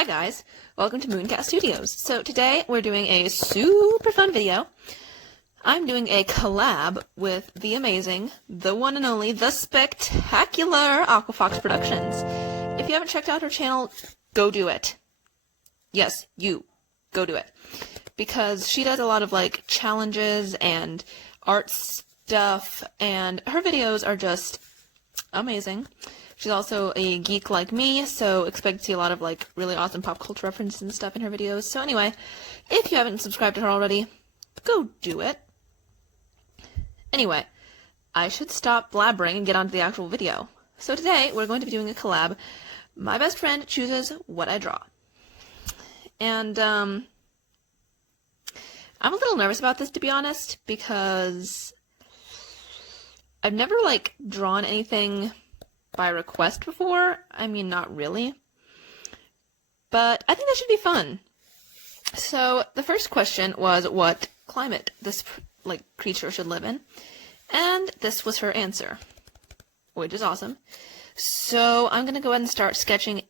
Hi guys, welcome to Mooncast Studios. So today we're doing a super fun video. I'm doing a collab with the amazing, the one and only, the spectacular AquaFox Productions. If you haven't checked out her channel, go do it. Yes, you, go do it. Because she does a lot of like challenges and art stuff, and her videos are just amazing. She's also a geek like me, so expect to see a lot of like really awesome pop culture references and stuff in her videos. So anyway, if you haven't subscribed to her already, go do it. Anyway, I should stop blabbering and get on to the actual video. So today, we're going to be doing a collab. My best friend chooses what I draw. And, I'm a little nervous about this, to be honest, because I've never, like, drawn anything by request before. I mean, not really. But I think that should be fun. So, the first question was what climate this, like, creature should live in. And this was her answer, which is awesome. So, I'm gonna go ahead and start sketching.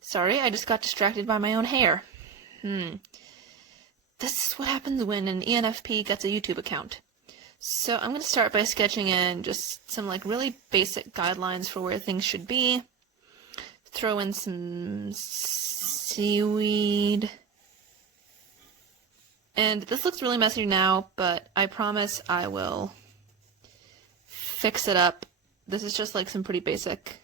Sorry, I just got distracted by my own hair. This is what happens when an ENFP gets a YouTube account. So I'm going to start by sketching in just some like really basic guidelines for where things should be. Throw in some seaweed. And this looks really messy now, but I promise I will fix it up. This is just like some pretty basic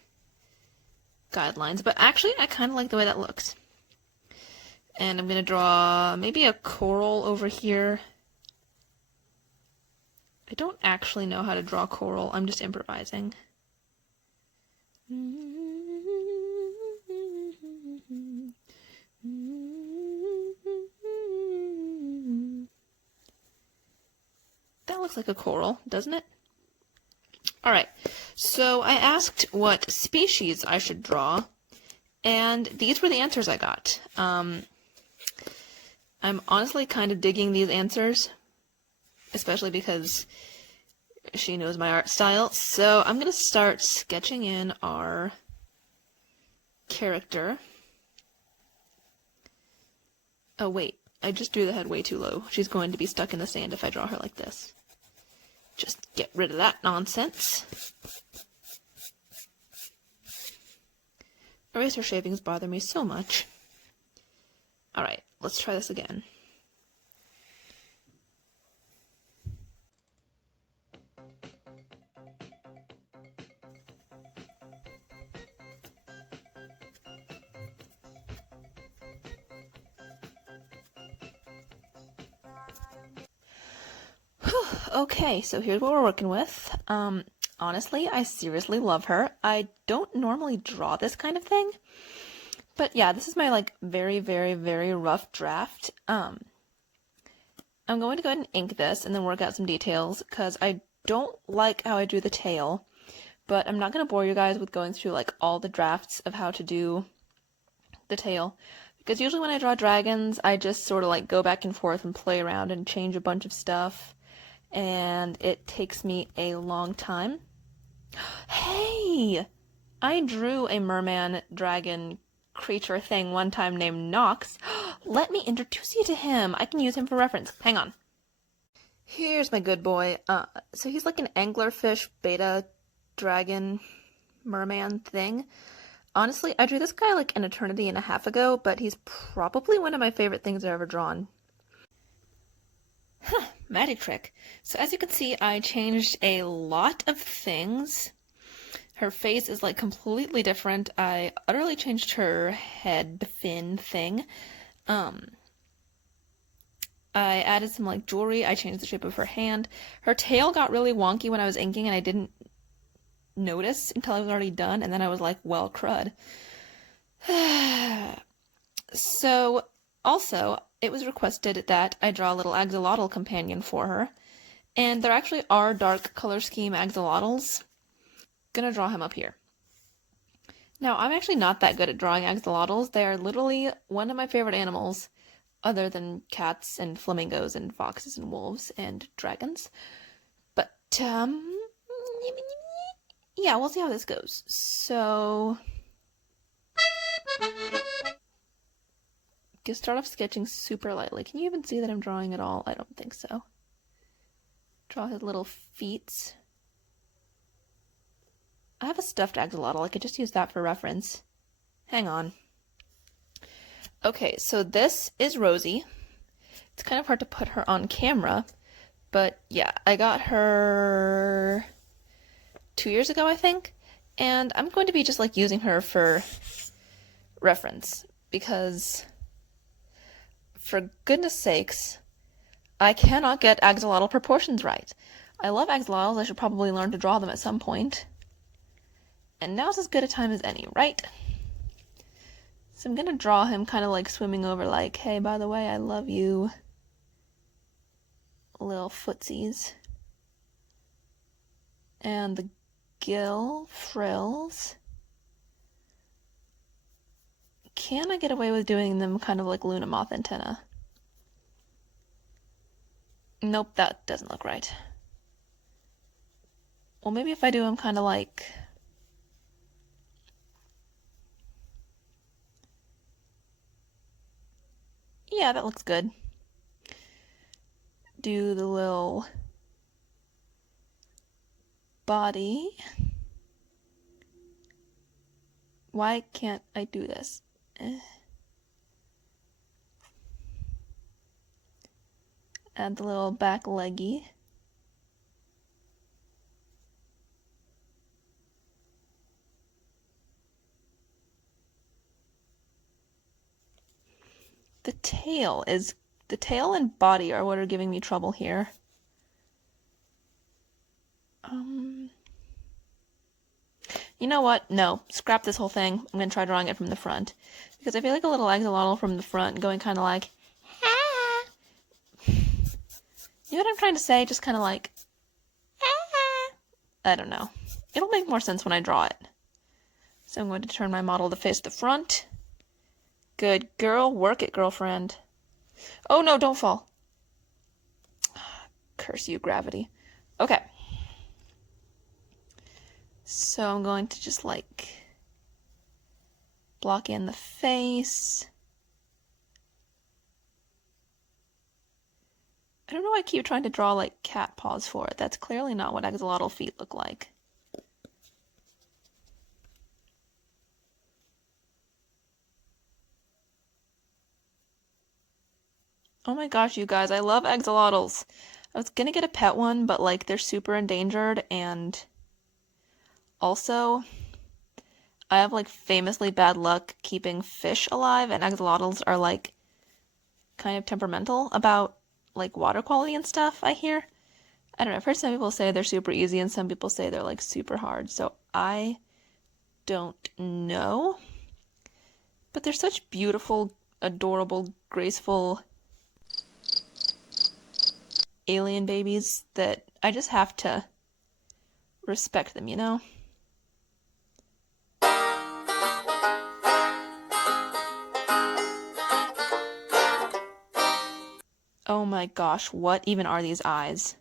guidelines, but actually I kind of like the way that looks. And I'm going to draw maybe a coral over here. I don't actually know how to draw coral, I'm just improvising. That looks like a coral, doesn't it? Alright, so I asked what species I should draw, and these were the answers I got. I'm honestly kind of digging these answers, especially because she knows my art style. So I'm going to start sketching in our character. Oh wait, I just drew the head way too low. She's going to be stuck in the sand if I draw her like this. Just get rid of that nonsense. Eraser shavings bother me so much. Alright, let's try this again. Okay, so here's what we're working with. Honestly, I seriously love her. I don't normally draw this kind of thing, but yeah, this is my like very, very, very rough draft. I'm going to go ahead and ink this and then work out some details because I don't like how I drew the tail, but I'm not going to bore you guys with going through like all the drafts of how to do the tail, because usually when I draw dragons, I just sort of like go back and forth and play around and change a bunch of stuff, and it takes me a long time. Hey! I drew a merman dragon creature thing one time named Nox. Let me introduce you to him. I can use him for reference. Hang on. Here's my good boy. So he's like an anglerfish beta dragon merman thing. Honestly, I drew this guy like an eternity and a half ago, but he's probably one of my favorite things I've ever drawn. Huh, magic trick. So as you can see, I changed a lot of things. Her face is like completely different. I utterly changed her head fin thing. I added some like jewelry. I changed the shape of her hand. Her tail got really wonky when I was inking and I didn't notice until I was already done, and then I was like, well, crud. So, also, it was requested that I draw a little axolotl companion for her, and there actually are dark color scheme axolotls. Gonna draw him up here. Now, I'm actually not that good at drawing axolotls. They are literally one of my favorite animals, other than cats and flamingos and foxes and wolves and dragons. But, yeah, we'll see how this goes. So, just start off sketching super lightly. Can you even see that I'm drawing at all? I don't think so. Draw his little feet. I have a stuffed axolotl. I could just use that for reference. Hang on. Okay, so this is Rosie. It's kind of hard to put her on camera, but yeah, I got her 2 years ago, I think, and I'm going to be just like using her for reference because, for goodness sakes, I cannot get axolotl proportions right. I love axolotls. I should probably learn to draw them at some point. And now's as good a time as any, right? So I'm gonna draw him kind of like swimming over like, hey, by the way, I love you. Little footsies. And the gill frills. Can I get away with doing them kind of like Luna Moth antenna? Nope, that doesn't look right. Well, maybe if I do them kind of like... Yeah, that looks good. Do the little body. Why can't I do this? Add the little back leggy. The tail and body are what are giving me trouble here. You know what? No, scrap this whole thing. I'm gonna try drawing it from the front because I feel like a little axolotl from the front going kind of like, ah. You know what I'm trying to say? Just kind of like, ah. I don't know. It'll make more sense when I draw it. So I'm going to turn my model to face the front. Good girl, work it, girlfriend. Oh no, don't fall. Curse you, gravity. Okay. So I'm going to just like block in the face. I don't know why I keep trying to draw like cat paws for it. That's clearly not what axolotl feet look like. Oh my gosh, you guys, I love axolotls. I was gonna get a pet one, but like they're super endangered, and also I have like famously bad luck keeping fish alive, and axolotls are like kind of temperamental about like water quality and stuff, I hear. I don't know, I've heard some people say they're super easy and some people say they're like super hard, so I don't know. But they're such beautiful, adorable, graceful alien babies that I just have to respect them, you know? Oh my gosh, what even are these eyes?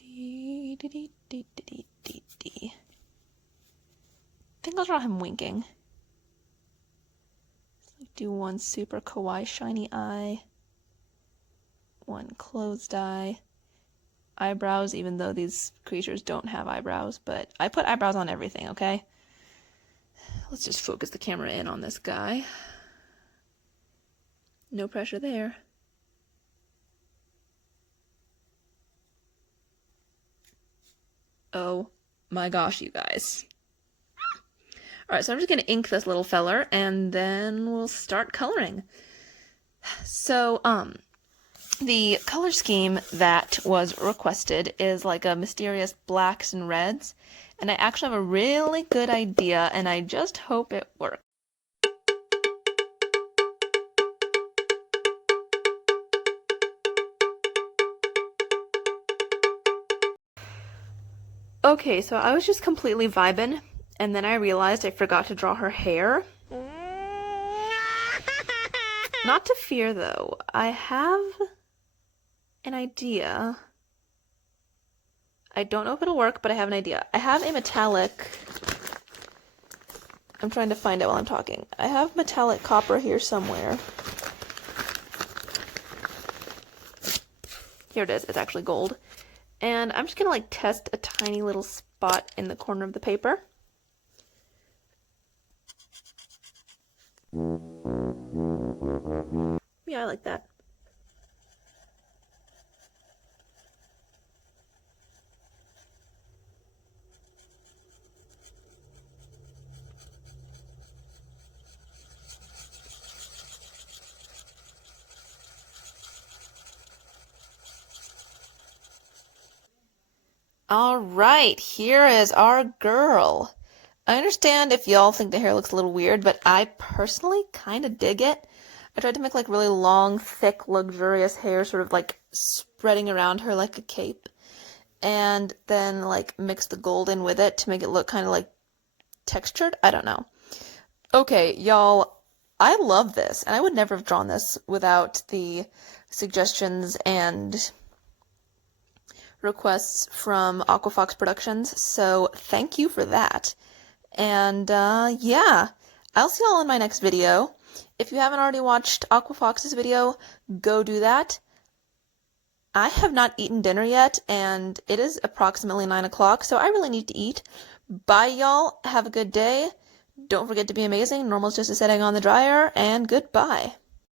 I think I'll draw him winking. Do one super kawaii shiny eye. One closed eye. Eyebrows, even though these creatures don't have eyebrows, but I put eyebrows on everything, okay? Let's just focus the camera in on this guy. No pressure there. Oh my gosh, you guys. Alright, so I'm just gonna ink this little feller and then we'll start coloring. So, the color scheme that was requested is like a mysterious blacks and reds, and I actually have a really good idea, and I just hope it works. Okay, so I was just completely vibing, and then I realized I forgot to draw her hair. Not to fear, though. I have an idea. I don't know if it'll work, but I have an idea. I have a metallic I'm trying to find it while I'm talking. I have metallic copper here somewhere. Here it is. It's actually gold. And I'm just going to like test a tiny little spot in the corner of the paper. Yeah, I like that. Alright, here is our girl. I understand if y'all think the hair looks a little weird, but I personally kind of dig it. I tried to make like really long, thick, luxurious hair sort of like spreading around her like a cape. And then like mix the gold in with it to make it look kind of like textured. I don't know. Okay, y'all, I love this, and I would never have drawn this without the suggestions and requests from AquaFox Productions, so thank you for that. And yeah, I'll see y'all in my next video. If you haven't already watched AquaFox's video, go do that. I have not eaten dinner yet, and it is approximately 9 o'clock, so I really need to eat. Bye, y'all. Have a good day. Don't forget to be amazing. Normal's just a setting on the dryer, and goodbye.